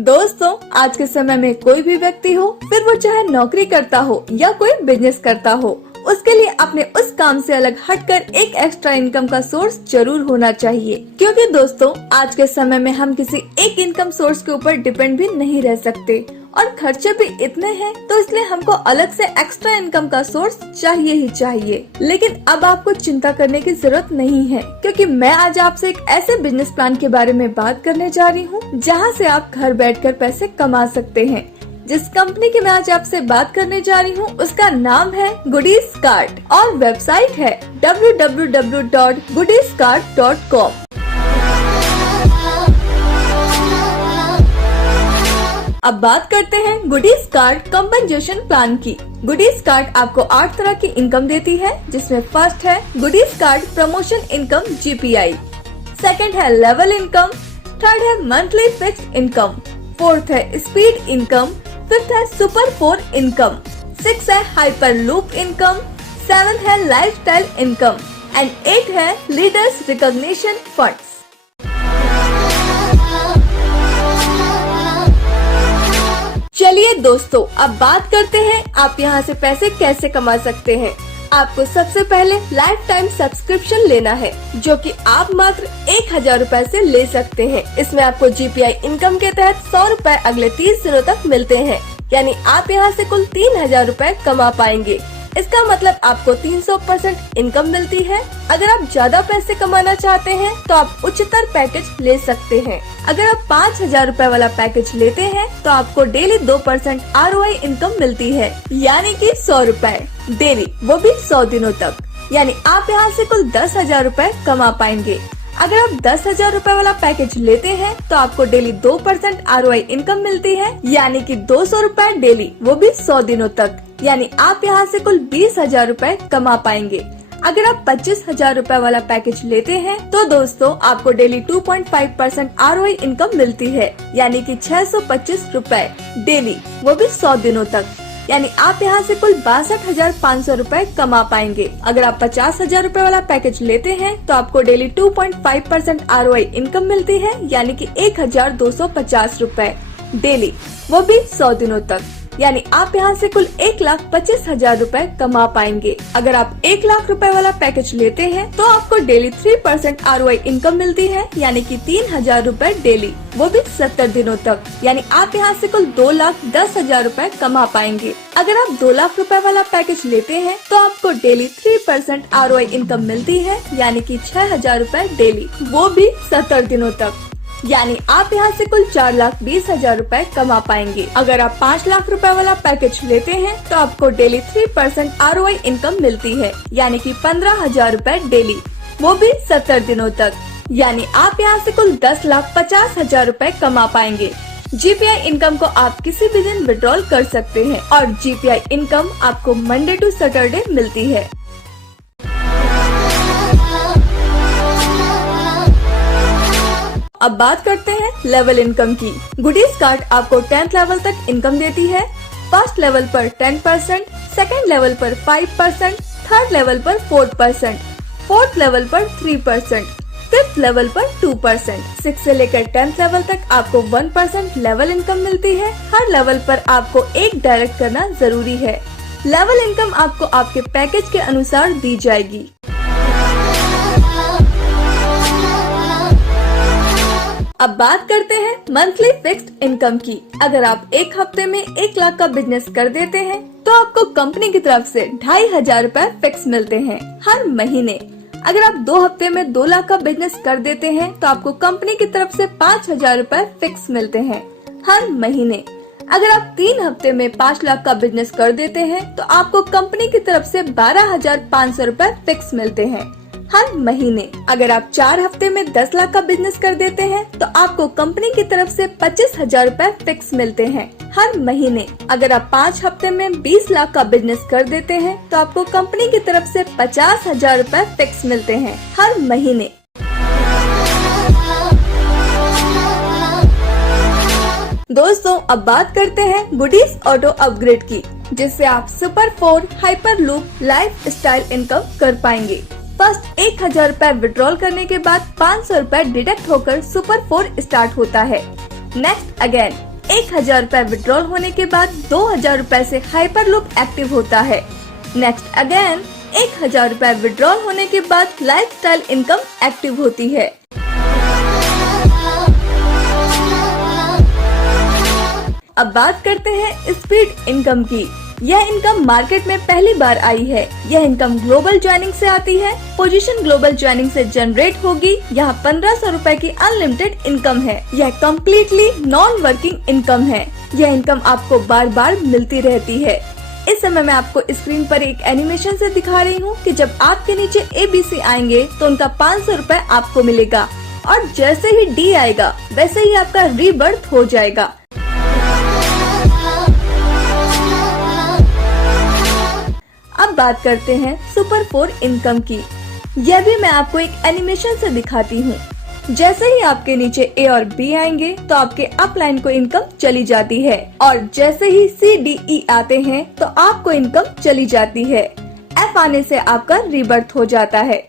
दोस्तों, आज के समय में कोई भी व्यक्ति हो, फिर वो चाहे नौकरी करता हो या कोई बिजनेस करता हो, उसके लिए अपने उस काम से अलग हटकर एक एक्स्ट्रा इनकम का सोर्स जरूर होना चाहिए। क्योंकि दोस्तों, आज के समय में हम किसी एक इनकम सोर्स के ऊपर डिपेंड भी नहीं रह सकते और खर्चे भी इतने हैं, तो इसलिए हमको अलग से एक्स्ट्रा इनकम का सोर्स चाहिए ही चाहिए। लेकिन अब आपको चिंता करने की जरूरत नहीं है, क्योंकि मैं आज आपसे एक ऐसे बिजनेस प्लान के बारे में बात करने जा रही हूँ जहाँ से आप घर बैठकर पैसे कमा सकते हैं। जिस कंपनी की मैं आज आपसे बात करने जा रही हूँ उसका नाम है गुडीज कार्ट और वेबसाइट है www.goodiescart.com। अब बात करते हैं गुडीज कार्ट कंपनसेशन प्लान की। गुडीज कार्ट आपको 8 तरह की इनकम देती है, जिसमें फर्स्ट है goodies cart promotion income GPI, second है लेवल इनकम, थर्ड है मंथली फिक्स्ड इनकम, फोर्थ है स्पीड इनकम, फिफ्थ है सुपर 4 इनकम, सिक्स है हाइपर लूप इनकम, सेवेंथ है लाइफस्टाइल इनकम एंड 8 है लीडर्स रिकॉग्निशन फंड्स। चलिए दोस्तों, अब बात करते हैं आप यहाँ से पैसे कैसे कमा सकते हैं। आपको सबसे पहले लाइफ टाइम सब्सक्रिप्शन लेना है, जो कि आप मात्र 1000 रूपए से ले सकते हैं। इसमें आपको GPI इनकम के तहत 100 रूपए अगले 30 दिनों तक मिलते हैं, यानी आप यहाँ से कुल 3000 रूपए कमा पाएंगे। इसका मतलब आपको 300% इनकम मिलती है। अगर आप ज्यादा पैसे कमाना चाहते हैं तो आप उच्चतर पैकेज ले सकते हैं। अगर आप 5000 रूपए वाला पैकेज लेते हैं तो आपको डेली 2% ROI इनकम मिलती है, यानी कि 100 रूपए डेली, वो भी 100 दिनों तक। यानी आप यहाँ से कुल 10,000 रूपए कमा पाएंगे। अगर आप 10,000 रूपए वाला पैकेज लेते हैं तो आपको डेली 2% ROI इनकम मिलती है, यानी कि 200 रूपए डेली, वो भी 100 दिनों तक। यानी आप यहाँ से कुल 20,000 रूपए कमा पाएंगे। अगर आप 25,000 रूपए वाला पैकेज लेते हैं तो दोस्तों आपको डेली 2.5% ROI इनकम मिलती है, यानी कि 625 रूपए डेली, वो भी 100 दिनों तक। यानी आप यहाँ से कुल 62,500 रूपए कमा पाएंगे। अगर आप 50,000 रूपए वाला पैकेज लेते हैं तो आपको डेली 2.5% ROI इनकम मिलती है, यानी कि 1,250 रूपए डेली, वो भी 100 दिनों तक। यानी आप यहाँ से कुल 1,25,000 रूपए कमा पाएंगे। अगर आप 1 लाख रूपए वाला पैकेज लेते हैं तो आपको डेली 3% ROI इनकम मिलती है, यानी कि 3,000 रूपए डेली, वो भी 70 दिनों तक। यानी आप यहाँ से कुल 2,10,000 रूपए कमा पाएंगे। अगर आप 2 लाख रूपए वाला पैकेज लेते हैं तो आपको डेली 3% ROI इनकम मिलती है, यानी कि 6,000 रूपए डेली, वो भी 70 दिनों तक। यानी आप यहाँ से कुल 4,20,000 रूपए कमा पाएंगे। अगर आप 5 लाख रूपए वाला पैकेज लेते हैं तो आपको डेली 3% ROI इनकम मिलती है, यानी कि 15,000 रूपए डेली, वो भी 70 दिनों तक। यानी आप यहाँ से कुल 10,50,000 रूपए कमा पाएंगे। GPI इनकम को आप किसी भी दिन विड्रॉल कर सकते हैं और GPI इनकम आपको मंडे टू सैटरडे मिलती है। अब बात करते हैं लेवल इनकम की। गुडीज कार्ट आपको 10th लेवल तक इनकम देती है। फर्स्ट लेवल पर 10%, सेकंड लेवल पर 5%, थर्ड लेवल पर 4%, फोर्थ लेवल पर 3%, फिफ्थ लेवल पर 2%, 6 से लेकर 10th लेवल तक आपको 1% लेवल इनकम मिलती है। हर लेवल पर आपको एक डायरेक्ट करना जरूरी है। लेवल इनकम आपको आपके पैकेज के अनुसार दी जाएगी। अब बात करते हैं मंथली फिक्स्ड इनकम की। अगर आप एक हफ्ते में 1 लाख का बिजनेस कर देते हैं तो आपको कंपनी की तरफ से 2,500 रूपए फिक्स मिलते हैं हर महीने। अगर आप 2 हफ्ते में 2 लाख का बिजनेस कर देते हैं तो आपको कंपनी की तरफ से 5,000 रूपए फिक्स मिलते हैं हर महीने। अगर आप 3 हफ्ते में 5 लाख का बिजनेस कर देते हैं तो आपको कंपनी की तरफ से 12,500 रूपए फिक्स मिलते हैं हर महीने। अगर आप 4 हफ्ते में 10 लाख का बिजनेस कर देते हैं तो आपको कंपनी की तरफ से 25,000 रूपए फिक्स मिलते हैं हर महीने। अगर आप 5 हफ्ते में 20 लाख का बिजनेस कर देते हैं तो आपको कंपनी की तरफ से 50,000 रूपए फिक्स मिलते हैं हर महीने। दोस्तों, अब बात करते हैं गुडीज ऑटो अपग्रेड की, जिससे आप super 4 hyper loop life style income कर पाएंगे। फर्स्ट 1,000 रूपए विड्रॉल करने के बाद 500 रूपए डिडक्ट होकर सुपर 4 स्टार्ट होता है। नेक्स्ट अगेन 1000 रूपए विड्रॉल होने के बाद 2000 रूपए से हाइपरलूप एक्टिव होता है। नेक्स्ट अगेन 1000 रूपए विड्रॉल होने के बाद लाइफस्टाइल इनकम एक्टिव होती है। अब बात करते हैं स्पीड इनकम की। यह इनकम मार्केट में पहली बार आई है। यह इनकम ग्लोबल ज्वाइनिंग से आती है। पोजीशन ग्लोबल ज्वाइनिंग से जनरेट होगी। यहाँ 1500 रूपए की अनलिमिटेड इनकम है। यह कम्प्लीटली नॉन वर्किंग इनकम है। यह इनकम आपको बार बार मिलती रहती है। इस समय मैं आपको स्क्रीन पर एक एनिमेशन से दिखा रही हूँ कि जब आपके नीचे ABC आएंगे तो उनका 500 रूपए आपको मिलेगा और जैसे ही D आएगा वैसे ही आपका रीबर्थ हो जाएगा। अब बात करते हैं सुपर 4 इनकम की। यह भी मैं आपको एक एनिमेशन से दिखाती हूँ। जैसे ही आपके नीचे A और B आएंगे तो आपके अपलाइन को इनकम चली जाती है और जैसे ही C, D, E आते हैं तो आपको इनकम चली जाती है। F आने से आपका रीबर्थ हो जाता है।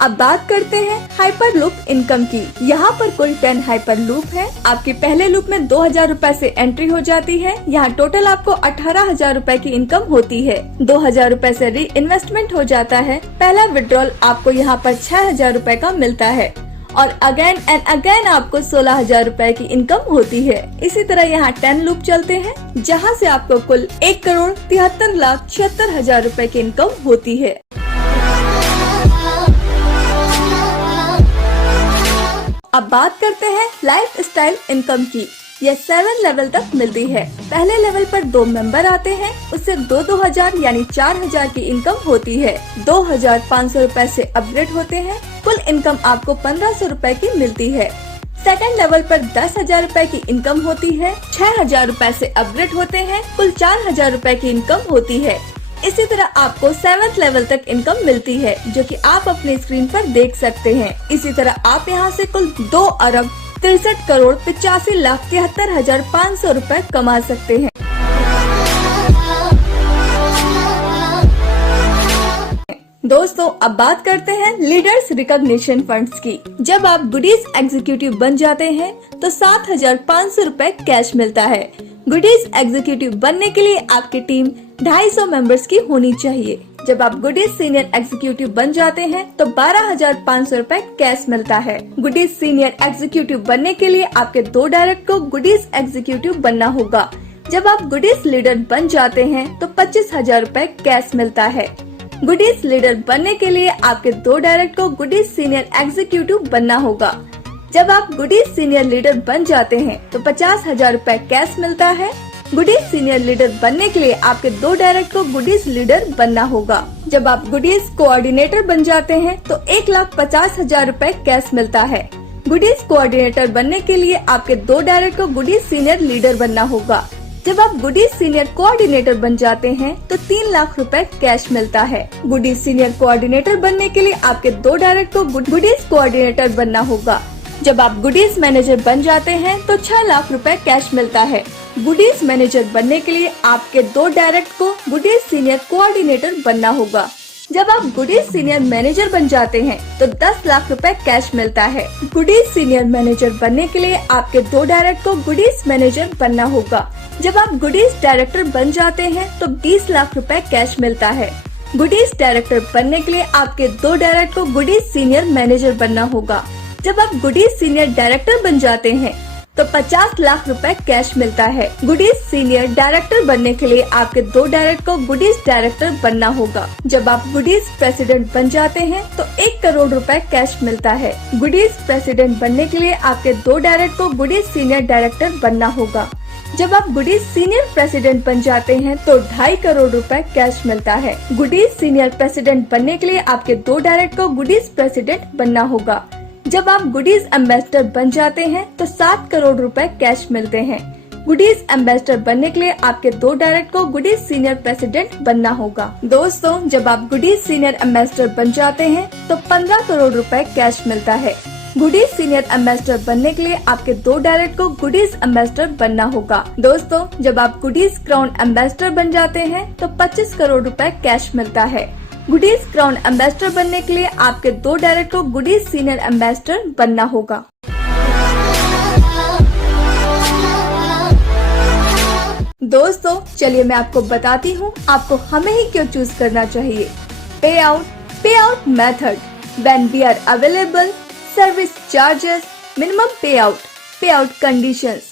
अब बात करते हैं हाइपर लूप इनकम की। यहाँ पर कुल 10 हाइपर लूप है। आपके पहले लूप में 2000 रूपए से एंट्री हो जाती है। यहाँ टोटल आपको 18,000 रूपए की इनकम होती है। 2000 रूपए से री इन्वेस्टमेंट हो जाता है। पहला विड्रॉल आपको यहाँ पर 6000 रूपए का मिलता है और अगेन एंड अगेन आपको 16,000 रूपए की इनकम होती है। इसी तरह यहाँ 10 लूप चलते हैं जहाँ से आपको कुल 1,73,76,000 रूपए की इनकम होती है। अब बात करते हैं लाइफ स्टाइल इनकम की। यह 7 लेवल तक मिलती है। पहले लेवल पर 2 मेंबर आते हैं, उससे 2,000 यानी 4,000 की इनकम होती है। 2,500 रूपए से अपग्रेड होते हैं। कुल इनकम आपको 1,500 रूपए की मिलती है। सेकंड लेवल पर 10,000 रूपए की इनकम होती है। 6,000 रूपए से अपग्रेड होते हैं। कुल 4,000 रूपए की इनकम होती है। इसी तरह आपको 7th लेवल तक इनकम मिलती है जो कि आप अपने स्क्रीन पर देख सकते हैं। इसी तरह आप यहां से कुल 2,63,85,73,500 रूपए कमा सकते हैं। दोस्तों अब बात करते हैं लीडर्स रिकॉग्निशन फंड्स की। जब आप गुडीज एग्जीक्यूटिव बन जाते हैं तो 7,500 रूपए कैश मिलता है। गुडीज एग्जीक्यूटिव बनने के लिए आपकी टीम 250 मेंबर्स की होनी चाहिए। जब आप गुडीज सीनियर एग्जीक्यूटिव बन जाते हैं तो 12,500 रूपए कैश मिलता है। गुडीज सीनियर एग्जीक्यूटिव बनने के लिए आपके 2 डायरेक्ट को गुडीज एग्जीक्यूटिव बनना होगा। जब आप गुडीज लीडर बन जाते हैं तो 25,000 रूपए कैश मिलता है। गुडीज लीडर बनने के लिए आपके 2 डायरेक्ट को गुडीज सीनियर एग्जीक्यूटिव बनना होगा। जब आप गुडीज सीनियर लीडर बन जाते हैं तो 50,000 रूपए कैश मिलता है। गुडीज सीनियर लीडर बनने के लिए आपके 2 डायरेक्ट को गुडीज लीडर बनना होगा। जब आप गुडीज कोऑर्डिनेटर बन जाते हैं तो 1,50,000 रूपए कैश मिलता है। गुडीज कोऑर्डिनेटर बनने के लिए आपके 2 डायरेक्ट को गुडीज सीनियर लीडर बनना होगा। जब आप गुडीज सीनियर कोऑर्डिनेटर बन जाते हैं तो 3 लाख रूपए कैश मिलता है। गुडीज सीनियर कोऑर्डिनेटर बनने के लिए आपके 2 डायरेक्ट को गुडीज कोऑर्डिनेटर बनना होगा। जब आप गुडीज मैनेजर बन जाते हैं तो 6 लाख रुपए कैश मिलता है। गुडीज मैनेजर बनने के लिए आपके 2 डायरेक्ट को गुडीज सीनियर कोऑर्डिनेटर बनना होगा। जब आप गुडीज सीनियर मैनेजर बन जाते हैं तो 10 लाख रुपए कैश मिलता है। गुडीज सीनियर मैनेजर बनने के लिए आपके 2 डायरेक्ट को गुडीज मैनेजर बनना होगा। जब आप गुडीज डायरेक्टर बन जाते हैं तो 20 लाख रुपए कैश मिलता है। गुडीज डायरेक्टर बनने के लिए आपके 2 डायरेक्ट को गुडीज सीनियर मैनेजर बनना होगा। जब आप गुडीज सीनियर डायरेक्टर बन जाते हैं तो 50 लाख रुपए कैश मिलता है। गुडीज सीनियर डायरेक्टर बनने के लिए आपके 2 डायरेक्ट को गुडीज डायरेक्टर बनना होगा। जब आप गुडीज प्रेसिडेंट बन जाते हैं तो 1 करोड़ रुपए कैश मिलता है। गुडीज प्रेसिडेंट बनने के लिए आपके 2 डायरेक्ट को गुडीज सीनियर डायरेक्टर बनना होगा। जब आप गुडीज सीनियर प्रेसिडेंट बन जाते हैं तो 2.5 करोड़ रुपए कैश मिलता है। गुडीज सीनियर प्रेसिडेंट बनने के लिए आपके 2 डायरेक्ट को गुडीज प्रेसिडेंट बनना होगा। जब आप गुडीज एम्बेसडर बन जाते हैं तो 7 करोड़ रुपए कैश मिलते हैं। गुडीज एम्बेसडर बनने के लिए आपके 2 डायरेक्ट को गुडीज सीनियर प्रेसिडेंट बनना होगा। दोस्तों जब आप गुडीज सीनियर एम्बेसडर बन जाते हैं तो 15 करोड़ रुपए कैश मिलता है। गुडीज सीनियर एम्बेसडर बनने के लिए आपके 2 डायरेक्ट को गुडीज एम्बेसडर बनना होगा। दोस्तों जब आप गुडीज क्राउन एम्बेसडर बन जाते हैं तो 25 करोड़ रुपए कैश मिलता है। गुडीज क्राउन एम्बेसडर बनने के लिए आपके 2 डायरेक्ट को गुडीज सीनियर एम्बेसडर बनना होगा। दोस्तों चलिए मैं आपको बताती हूँ आपको हमें ही क्यों चूज करना चाहिए। Pay out method, when we are available, service charges, minimum pay out conditions.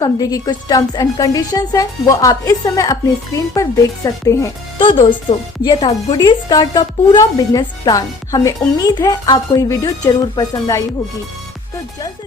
Company की कुछ टर्म्स एंड कंडीशंस हैं, वो आप इस समय अपनी स्क्रीन पर देख सकते हैं। तो दोस्तों ये था गुडीज कार्ड का पूरा बिजनेस प्लान। हमें उम्मीद है आपको ये वीडियो जरूर पसंद आई होगी। तो जल्द से